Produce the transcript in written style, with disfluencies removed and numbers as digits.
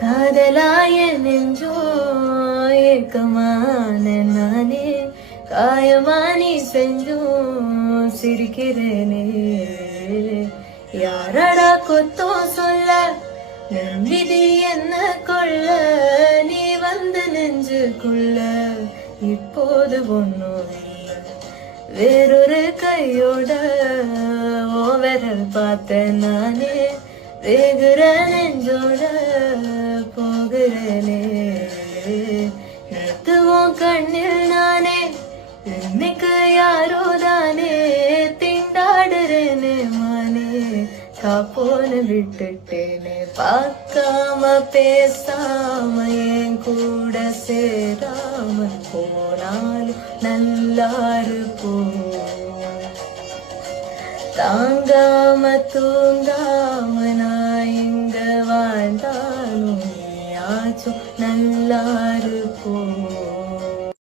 காதலாய நெஞ்சோ ஏக்கமான நானே காயமானி செஞ்சோம் சிரிக்கிறேனே யாரடா கொத்தம் சொல்ல நம்பிதி என்ன கொள்ள நீ வந்து நெஞ்சுக்குள்ள இப்போது ஒன்னும் வேறொரு கையோட ஓ விரல் பார்த்தேன் நானே வேகுற நெஞ்சோட போகிறேனே நேத்துவோம் கண்ணில் நானே இன்னைக்கு யாரோ தானே திண்டாடுறேனே மானே காப்போன்னு விட்டுட்டேனே பார்க்காம பேசாம என் கூட சேராம போனாலும் நல்லா இருப்போம் தாங்காம தூங்காம நான் இங்க வாழ்ந்தாலும் நீயாச்சும் நல்லா இருப்போம்.